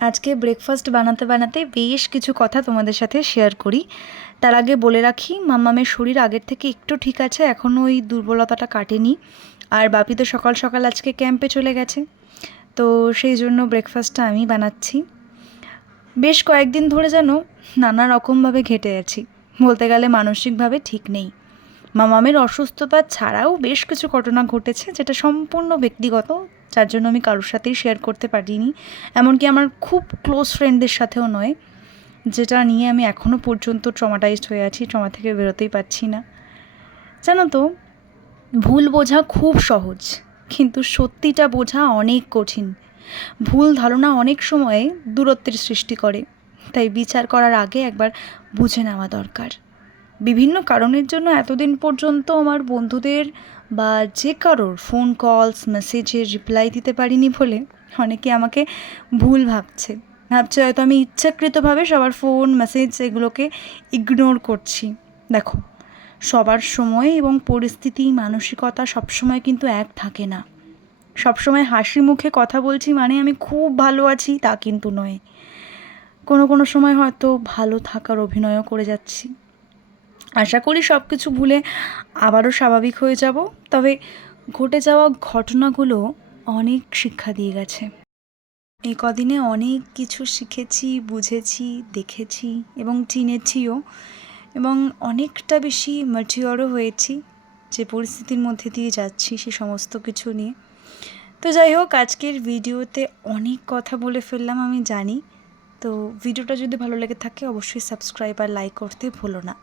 আজকে ব্রেকফাস্ট বানাতে বানাতে বেশ কিছু কথা তোমাদের সাথে শেয়ার করি। তার আগে বলে রাখি, মাম্মামের শরীর আগের থেকে একটু ঠিক আছে, এখনও ওই দুর্বলতাটা কাটেনি। আর বাপি তো সকাল সকাল আজকে ক্যাম্পে চলে গেছে, তো সেই জন্য ব্রেকফাস্টটা আমি বানাচ্ছি। বেশ কয়েকদিন ধরে যেন নানা রকমভাবে ঘেঁটে আছি, বলতে গেলে মানসিকভাবে ঠিক নেই। মামামের অসুস্থতা ছাড়াও বেশ কিছু ঘটনা ঘটেছে, যেটা সম্পূর্ণ ব্যক্তিগত, যার জন্য আমি কারোর সাথেই শেয়ার করতে পারিনি, এমনকি আমার খুব ক্লোজ ফ্রেন্ডদের সাথেও নয়, যেটা নিয়ে আমি এখনও পর্যন্ত ট্রমাটাইজড হয়ে আছি, ট্রমা থেকে বেরোতেই পারছি না। জানো তো, ভুল বোঝা খুব সহজ, কিন্তু সত্যিটা বোঝা অনেক কঠিন। ভুল ধারণা অনেক সময়ে দূরত্বের সৃষ্টি করে, তাই বিচার করার আগে একবার বুঝে নেওয়া দরকার। বিভিন্ন কারণের জন্য এতদিন পর্যন্ত আমার বন্ধুদের বা যে কারোর ফোন কলস মেসেজের রিপ্লাই দিতে পারিনি বলে অনেকে আমাকে ভুল ভাবছে হয়তো আমি ইচ্ছাকৃতভাবে সবার ফোন মেসেজ এগুলোকে ইগনোর করছি। দেখো, সবার সময় এবং পরিস্থিতি মানসিকতা সবসময় কিন্তু এক থাকে না। সবসময় হাসি মুখে কথা বলছি মানে আমি খুব ভালো আছি তা কিন্তু নয়। কোনো কোনো সময় হয়তো ভালো থাকার অভিনয়ও করে যাচ্ছি। আশা করি সব কিছু ভুলে আবারও স্বাভাবিক হয়ে যাব, তবে ঘটে যাওয়া ঘটনাগুলো অনেক শিক্ষা দিয়ে গেছে। এই কদিনে অনেক কিছু শিখেছি, বুঝেছি, দেখেছি এবং চিনেছিও, এবং অনেকটা বেশি ম্যাচিওরও হয়েছি যে পরিস্থিতির মধ্যে দিয়ে যাচ্ছি সে সমস্ত কিছু নিয়ে। তো যাই হোক, আজকের ভিডিওতে অনেক কথা বলে ফেললাম আমি জানি। তো ভিডিওটা যদি ভালো লেগে থাকে অবশ্যই সাবস্ক্রাইব আর লাইক করতে ভুলো না।